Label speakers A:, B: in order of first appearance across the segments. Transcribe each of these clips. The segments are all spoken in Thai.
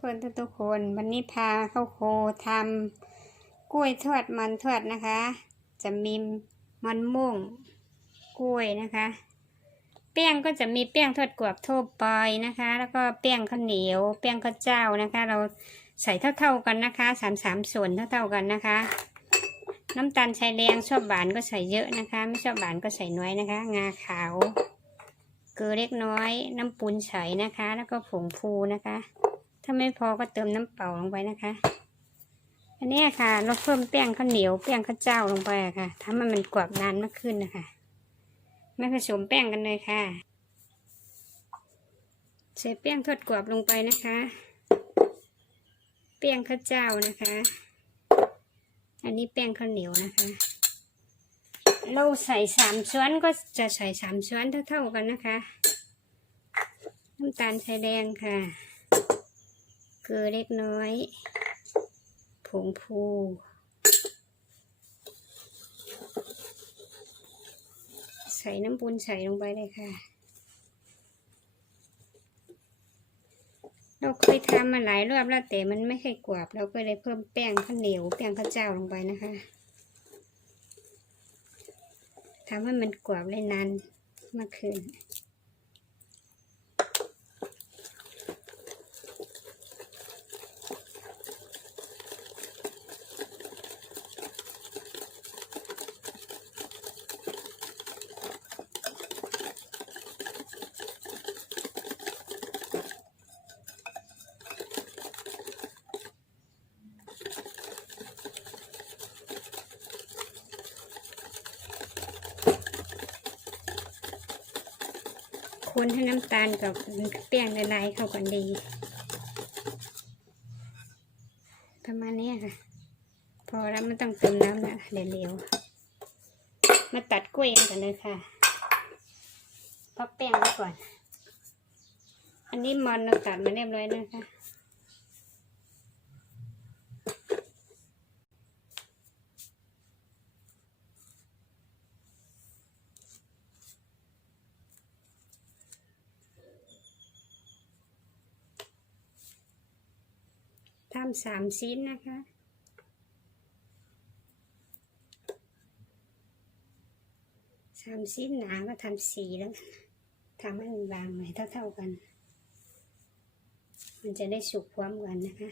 A: พื่อนทุกๆคนวันนี้พาเข้าโคทำกล้วยทอดมันทอดนะคะ จะมีมันม่วงกล้วยนะคะ แป้งก็จะมีแป้งทอดกรอบทั่วไปนะคะ แล้วก็แป้งข้าวเหนียวแป้งข้าวเจ้านะคะ เราใส่เท่าๆกันนะคะสามสามส่วนเท่าๆกันนะคะ น้ำตาลชายแดงชอบหวานก็ใส่เยอะนะคะ ไม่ชอบหวานก็ใส่น้อยนะคะ งาขาวเกลือเล็กน้อย น้ำปูนใสนะคะ แล้วก็ผงฟูนะคะ ถ้าไม่พอก็เติมน้ำเปล่าลงไปนะคะ อันนี้ค่ะ เราเพิ่มแป้งข้าวเหนียวแป้งข้าวเจ้าลงไปค่ะทำให้มันกรอบนานมากขึ้นนะคะมาผสมแป้งกันเลยค่ะ ใส่แป้งทอดกรอบลงไปนะคะ แป้งข้าวเจ้านะคะ อันนี้แป้งข้าวเหนียวนะคะ เราใส่สามช้อนก็จะใส่สามช้อนเท่าๆกันนะคะ น้ำตาลชายแดงค่ะ ลือเล็กน้อย ผงฟูใส่น้ำปูนใส่ลงไปเลยค่ะ เราเคยทำมาหลายรอบแล้วแต่มันไม่เคยกรอบเราก็เลยเพิ่มแป้งข้าวเหนียวแป้งข้าวเจ้าลงไปนะคะทำให้มันกรอบได้นานมากขึ้น คนให้น้ำตาลกับแป้งละลายเข้ากันดี ประมาณนี้ค่ะ พอแล้วไม่ต้องเติมน้ำนะเดี๋ยวเร็วมาตัดกล้วยกันเลยค่ะพักแป้งไว้ก่อน อันนี้มันเราตัดมาเรียบร้อยนะคะำสามชิ้นนะคะสามชิ้นหนาก็ทำสี่แล้วกันทำให้มันบางหน่อยเท่าๆกัน มันจะได้สุกพร้อมกันนะคะ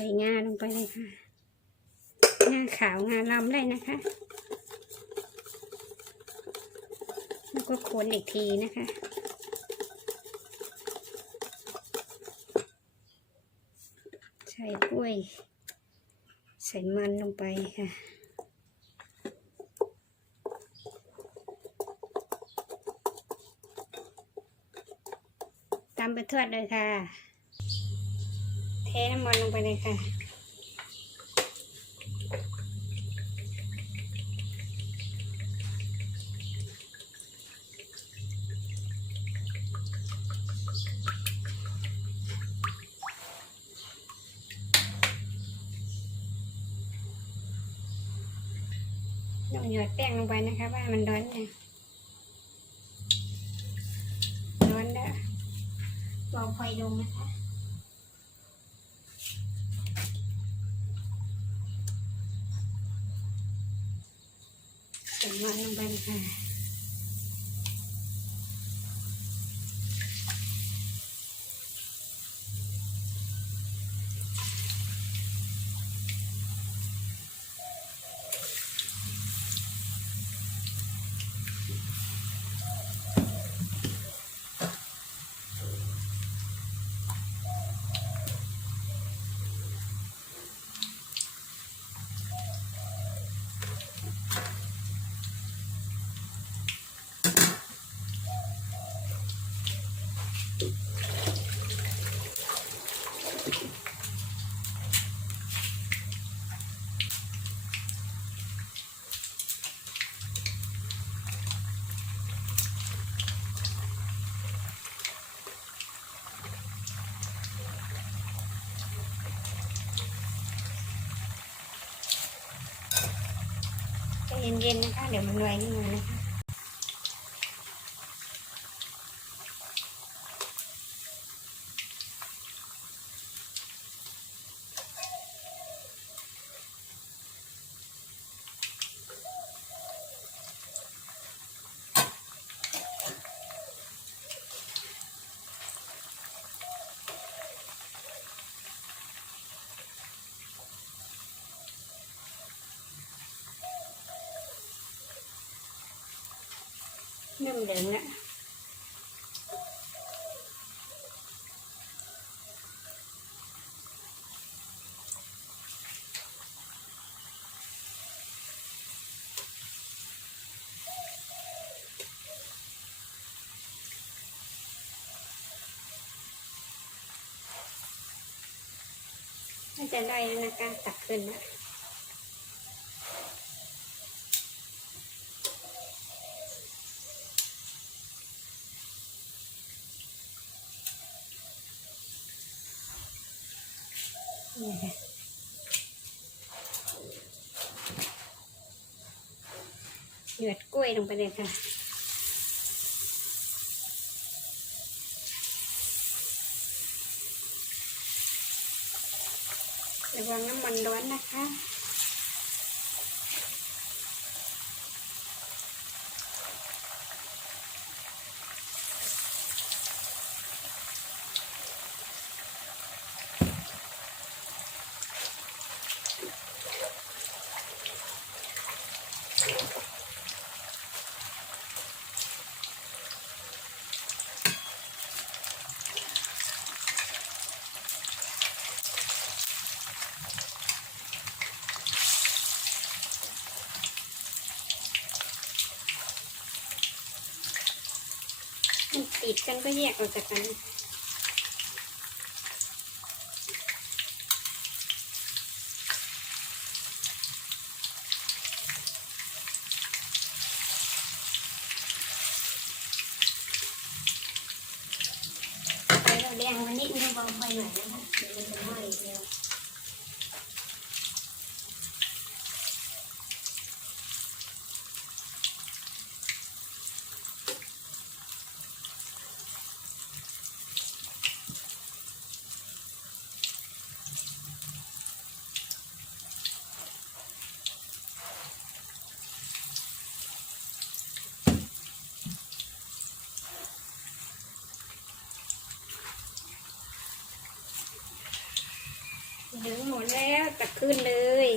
A: ส่งาลงไปเลยค่ะงาขาวงาลำได้นะคะ แล้วก็คนอีกทีนะคะใส่กล้วย ใส่มันลงไปค่ะตามไปทอดเลยค่ะ เทน้ำมันลงไปเลยค่ะต้องหยอดแป้งลงไปนะคะว่ามันร้อนเนี่ยร้อนแล้วลองไฟลงนะคะ ใส่มั เย็นๆนะคะ เดี๋ยวมันลอยขึ้นมานะคะ เริ่มเหลืองแล้วน่าจะได้แล้วนะคะตักขึ้นแล้ นี่ค่ะหยอดกล้วยลงไปเลยค่ะระวังน้ำมันร้อนนะคะันก็แยกออกจากกันนะคะไฟเราแดงวันนี้เราเบาไฟหน่อยนะคะเดี๋ยวมันจะไหม้อีกแล้ว เหลืองหมดแล้วตักขึ้นเลย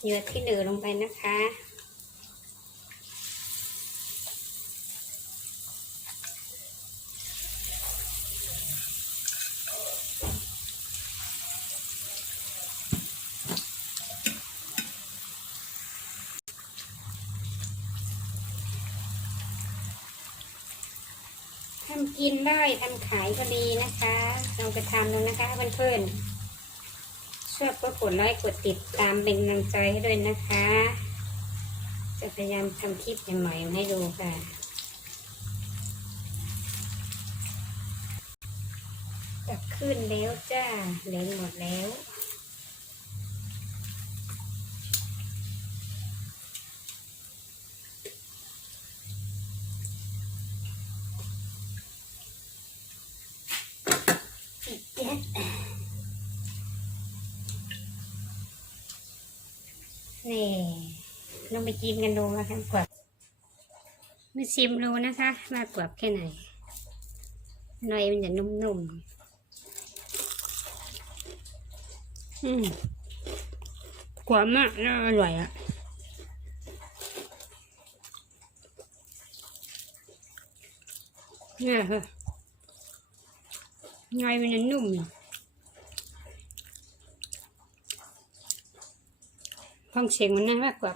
A: เหยื่อที่เหลือลงไปนะคะ กินได้ทำขายก็ดีนะคะลองไปทำดูนะคะเพื่อนๆชอบก็กดไลค์กดติดตามเป็นกำลังใจให้ด้วยนะคะ จะพยายามทำคลิปใหม่ๆให้ดูค่ะจะขึ้นแล้วจ้าเหลืองหมดแล้ว นี่ลองไปกินกันดูนะคะกวบมาชิมดูนะคะว่ากวบแค่ไหนหน่อยมันจะนุ่มๆอืมกวบมากแล้วอร่อยอะเนี่ยค่ะ ไงมันจะนุ่มฟังเสียงมันน่ามากกว่า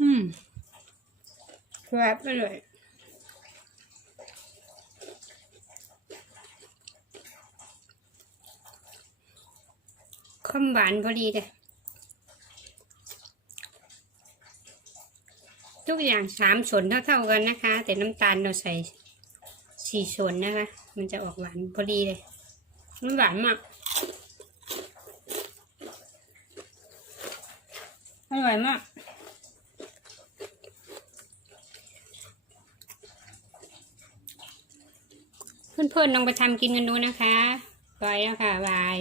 A: อืมครับไปเลยความหวานพอดีเลย ทุกอย่างสามส่วนเท่าๆกันนะคะ แต่น้ำตาลเราใส่สี่ส่วนนะคะ มันจะออกหวานพอดีเลยมันหวานมากอร่อยมากเพื่อนๆลองไปทำกินกันดูนะคะบายแล้วค่ะบาย